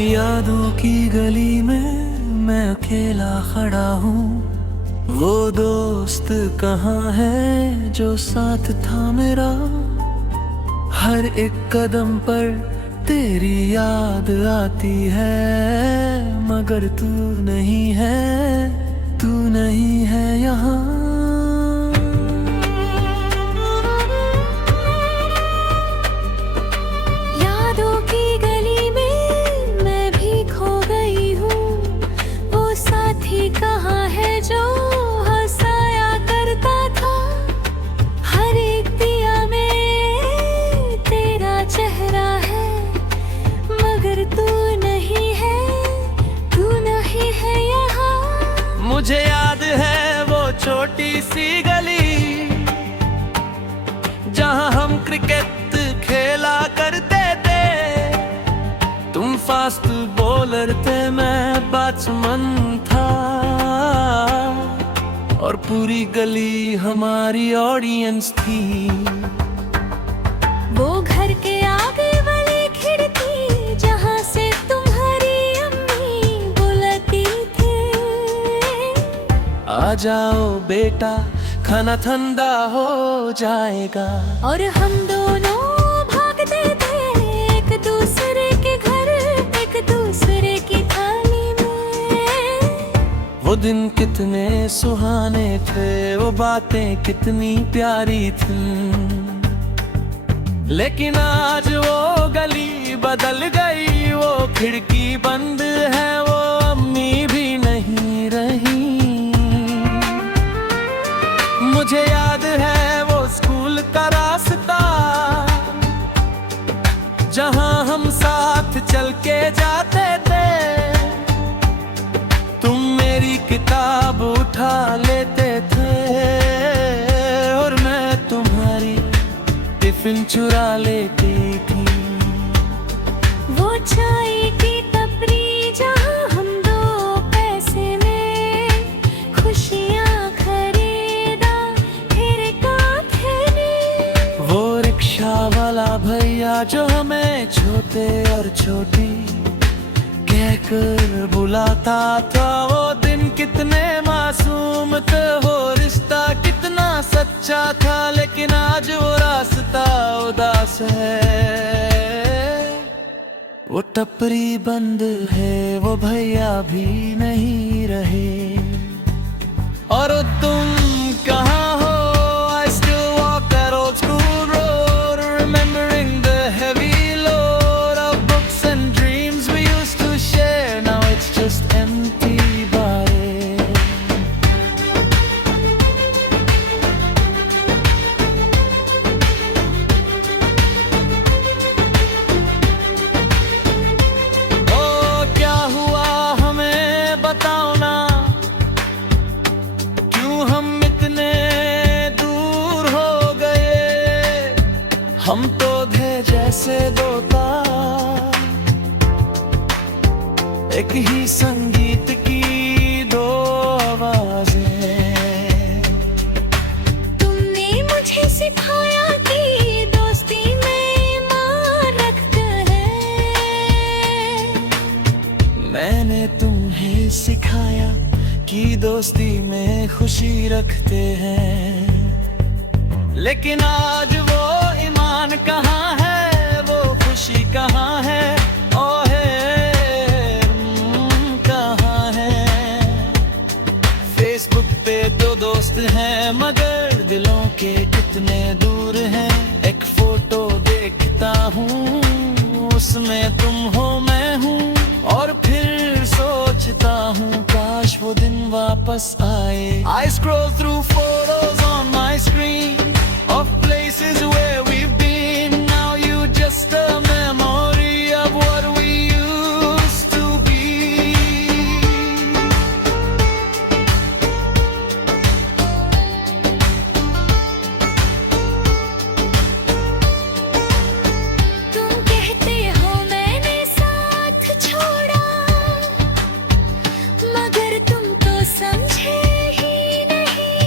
यादों की गली में मैं अकेला खड़ा हूँ। वो दोस्त कहाँ है जो साथ था मेरा। हर एक कदम पर तेरी याद आती है, मगर तू नहीं है, तू नहीं है यहाँ। यादों की गली में मैं भी खो गई हूँ। वो साथी कहाँ है जो हंसाया करता था। हर एक दिया में तेरा चेहरा है, मगर तू नहीं है, तू नहीं है यहाँ। मुझे याद है वो छोटी सी गली जहाँ हम क्रिकेट खेला करते थे। तुम फास्ट बॉलर थे, मैं बैट्समैन था, और पूरी गली हमारी ऑडियंस थी। वो घर के आगे वाली खिड़की जहाँ से तुम्हारी अम्मी बुलाती थी। आ जाओ बेटा, खाना ठंडा हो जाएगा। और हम दोनों भागते थे एक दूसरे के घर, एक दूसरे की थाली में। वो दिन कितने सुहाने थे, वो बातें कितनी प्यारी थीं। लेकिन आज वो गली बदल गई, वो खिड़की बंद है, वो अम्मी भी नहीं रही। मुझे याद है वो स्कूल का रास्ता जहां हम साथ चल के जाते थे। तुम मेरी किताब उठा लेते थे और मैं तुम्हारी टिफिन चुरा लेती थी। वो चाय की टपरी जहाँ हम दो पैसे में खुशियाँ खरीदा फिर काथे ने। वो रिक्शा वाला भैया जो हमें छोटे और छोटी कहकर बुलाता था। वो दिन कितने मासूम थे, वो रिश्ता कितना सच्चा था। लेकिन आज वो रास्ता उदास है, वो टपरी बंद है, वो भैया भी नहीं रहे। और तुम कहाँ हो? I still walk that old school road, remembering the heavy load of books and dreams we used to share. Now it's just empty body. ओ क्या हुआ हमें बताओ ना, क्यों हम इतने दूर हो गए। हम तो थे जैसे दो तार, एक ही संगीत की दो आवाजें। तुमने मुझे सिखाया कि दोस्ती में ईमान रखकर है। मैंने तुम्हें सिखाया कि दोस्ती में खुशी रखते हैं। लेकिन आज वो ईमान कहाँ है, वो खुशी कहाँ है, ओ कहाँ है। फेसबुक पे तो दोस्त हैं, मगर दिलों के कितने दूर हैं। एक फोटो देखता हूँ, उसमें तुम हो मैं हूँ, और फिर सोचता हूँ काश वो दिन वापस आए। I scroll through photos on my screen of places where we've been. Now you just a memory of what we used to be. तुम कहते हो मैंने साथ छोड़ा, मगर तुम तो समझे ही नहीं।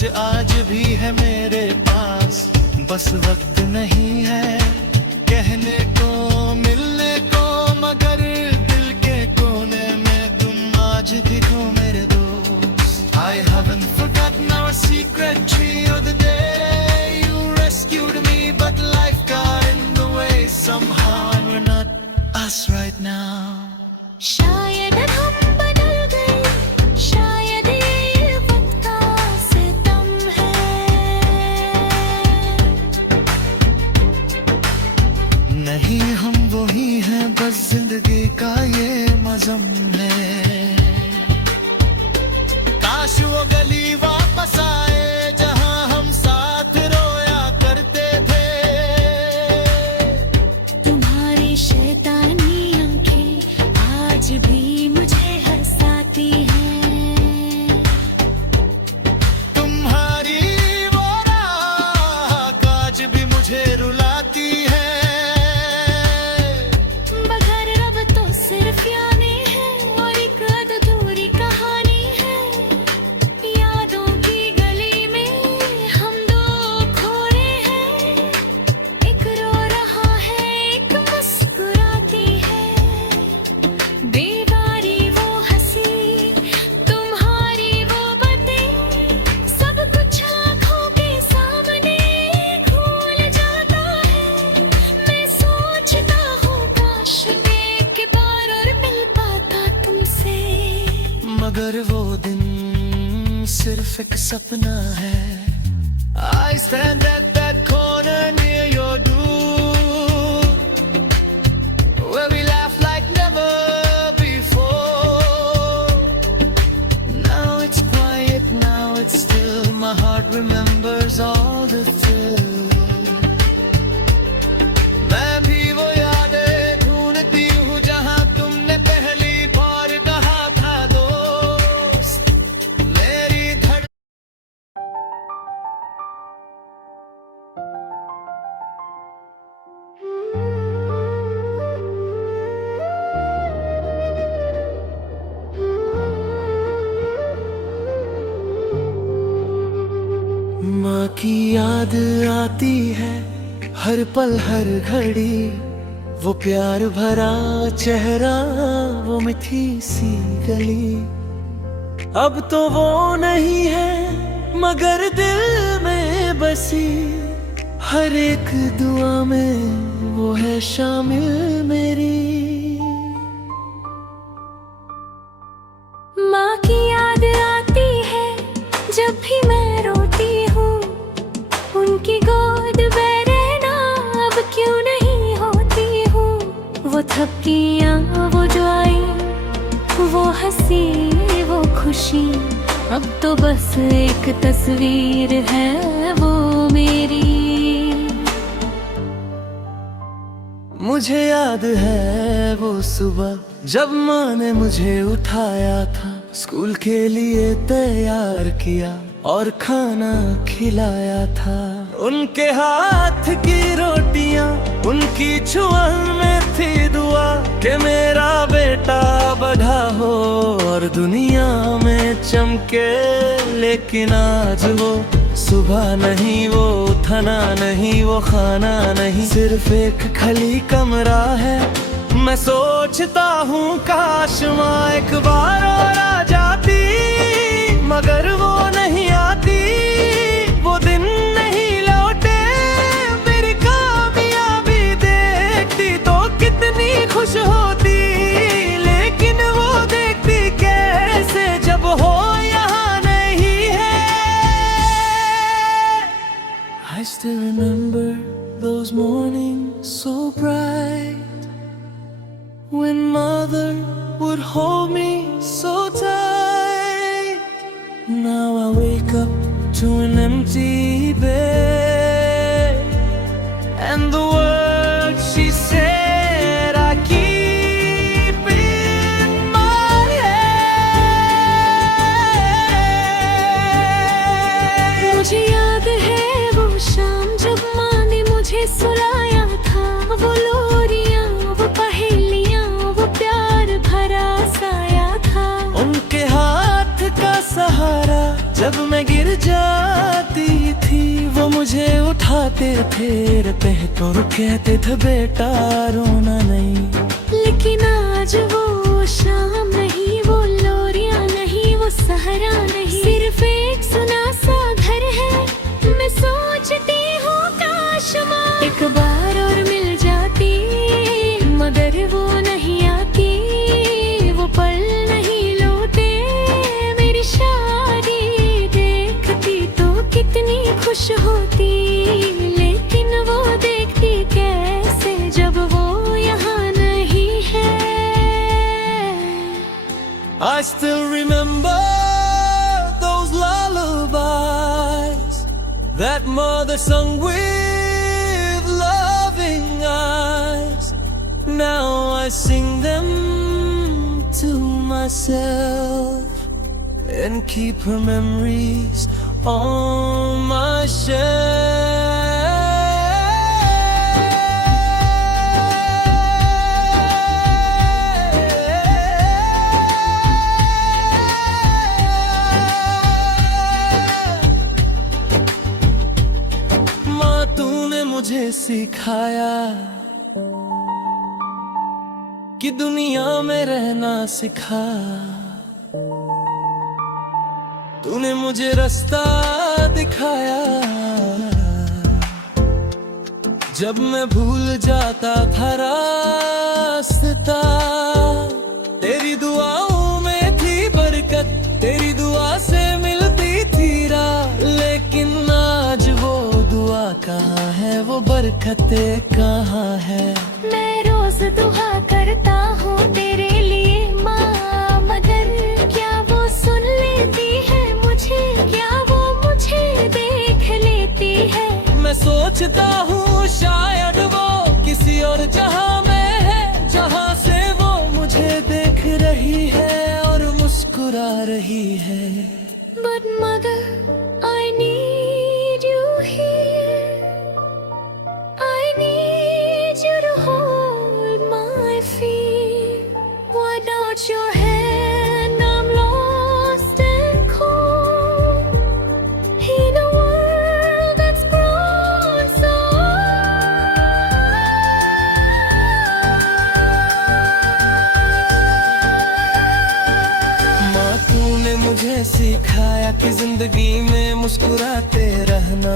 कुछ आज भी है मेरे पास, बस वक्त नहीं है कहने को मिलने को, मगर दिल के कोने में तुम आज भी हो मेरे दोस्त। I haven't forgotten our secret tree or the day you rescued me, but life got in the way somehow and we're not us right now. शायद हम बदल गए, शायद ये वक्त का सितम है। नहीं हम वही हैं, बस जिंदगी का ये मज़म है। काश वो गली वापस आए जहां हम साथ रोया करते थे। तुम्हारी शैतानी आंखें आज भी मुझे हंसाती हैं। तुम्हारी वो राह आज भी मुझे रुलाती है। मगर अब तो सिर्फ यादें हैं और एक अधूरी कहानी है। यादों की गली में हम दो खोए हैं, एक रो रहा है एक मुस्कुराती है। दीवारी वो हंसी, तुम्हारी वो बातें, सब कुछ आँखों के सामने घूल जाता है। मैं सोचता हूँ काश एक बार और मिल पाता तुमसे। मगर वो दिन सिर्फ एक सपना है। I stand at that corner near your door, where we laugh like never before. Now it's quiet, now it's still, my heart remembers all the thrill. मैं भी वो यादें ढूंढती हूँ जहाँ तुमने पहली बार कहा था दोस्त। मेरी धड़ माँ की याद आती है हर पल हर घड़ी, वो प्यार भरा चेहरा, वो मीठी सी गली। अब तो वो नहीं है मगर दिल में बसी, हर एक दुआ में वो है शामिल मेरी। माँ की याद आती है जब भी मैं रोती हूँ, उनकी गोद में रहना अब क्यों नहीं होती हूँ। वो थपकियाँ वो जो आई, वो हंसी वो खुशी, अब तो बस एक तस्वीर है वो मेरी। मुझे याद है वो सुबह जब माँ ने मुझे उठाया था, स्कूल के लिए तैयार किया और खाना खिलाया था। उनके हाथ की रोटियां, उनकी छुअन में थी दुआ कि मेरा बेटा बड़ा हो और दुनिया में चमके। लेकिन आज वो सुबह नहीं, वो उठना नहीं, वो खाना नहीं, सिर्फ एक खाली कमरा है। मैं सोचता हूँ काश माँ एक बार और आ जाती, मगर वो नहीं आती। वो दिन नहीं लौटे, मेरी कामयाबी देखती तो कितनी खुश होती। लेकिन वो देखती कैसे जब हो यहाँ नहीं है। I still remember those mornings so bright, when mother would hold me so tight. Now I wake up to an empty bed, and the words she said I keep in my head. मुझे याद है वो शाम जब माँ ने मुझे सुलाया था, वो लोरियां वो पहेलियां वो प्यार भरा साया था। उनके हाथ का सहारा जब जब मैं गिर जाती थी वो मुझे उठाते थे पे तो कहते थे बेटा रोना नहीं। लेकिन आज वो शाम नहीं, वो लोरियां नहीं, वो सहरा नहीं, सिर्फ एक सुना सा घर है। मैं सोचती हूँ काश माँ एक बार और मिल जाती, मगर वो नहीं आती। वो पल नहीं लोटे मेरी शादी देखती तो कितनी खुश होती, लेकिन वो देखती कैसे जब वो यहाँ नहीं है। I still remember those lullabies that mother sung with loving eyes. Now I sing them to myself and keep her memories on my shelf. माँ तूने मुझे सिखाया कि दुनिया में रहना सिखा, तूने मुझे रास्ता दिखाया जब मैं भूल जाता था रास्ता। तेरी दुआओं में थी बरकत, तेरी दुआ से मिलती थी राह, लेकिन आज वो दुआ कहाँ है, वो बरकतें कहाँ है। मैं रोज दुआ करता हूँ तेरे लिए माँ, मगर क्या वो सुन लेती है मुझे, क्या वो मुझे देख लेती है। मैं सोचता हूँ शायद वो किसी और जहां में है, जहां से वो मुझे देख रही है और मुस्कुरा रही है। But mother, I need you here. I need you to hold my feet. Why don't your hand? I'm lost and cold in a world that's grown so old. माँ तूने मुझे सिखाया कि जिंदगी में मुस्कुराते रहना,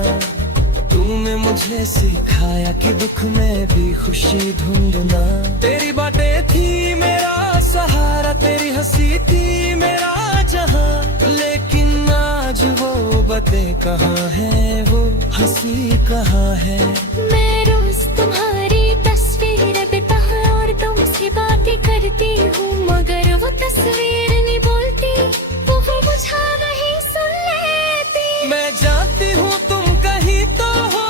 तूने मुझे सिखाया कि दुख में भी खुशी ढूंढना। तेरी बातें थी मेरा सहारा, तेरी हंसी थी मेरा जहां, लेकिन आज वो बातें कहाँ है, वो हंसी कहाँ है। मैं रोज तुम्हारी तस्वीर देता हूँ और तुमसे बातें करती हूँ, मगर वो तस्वीर नहीं बोलती, वो मुझे नहीं सुन लेती। मैं जानती हूँ तुम कहीं तो हो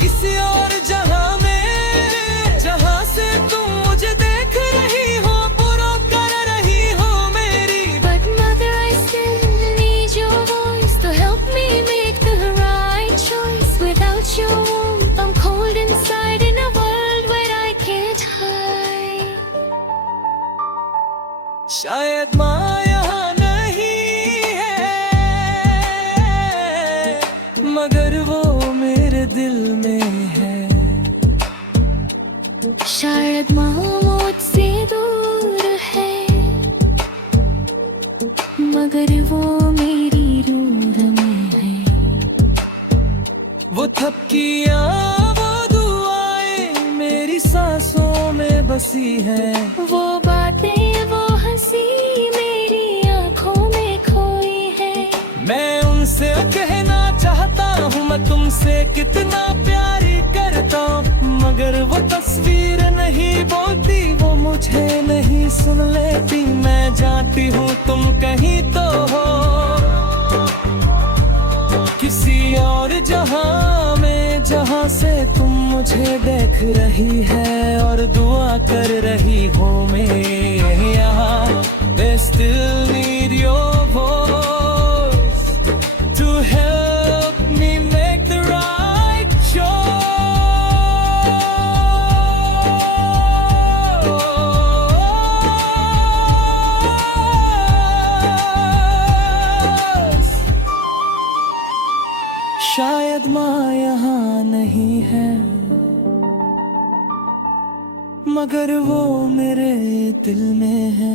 किसी और जहां में, जहां से तुम मुझे देख रही हो, पूरा कर रही हो मेरी। But mother, I still need your voice to help me make the right choice. Without your warmth, I'm cold inside in a world where I can't hide. शायद माँ यहाँ नहीं है, मगर वो मेरे दिल में है। शायद माँ मुझसे दूर है, मगर वो मेरी रूह में है। वो थपकियाँ वो दुआएं मेरी सांसों में बसी है। वो बातें वो हंसी मेरी आंखों में खोई है। मैं उनसे कहना चाहता हूँ मैं तुमसे कितना प्यार करता हूँ, मगर वो तस्वीर नहीं बोलती, वो मुझे नहीं सुन लेती। मैं जानती हूँ तुम कहीं तो हो किसी और जहां में, जहां से तुम मुझे देख रही है और दुआ कर रही हो मेरे यहाँ। They still need your voice to help me make the right choice. शायद माँ यहाँ नहीं है, मगर वो मेरे दिल में है।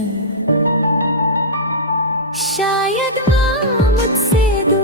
शायद माँ मुझसे दूर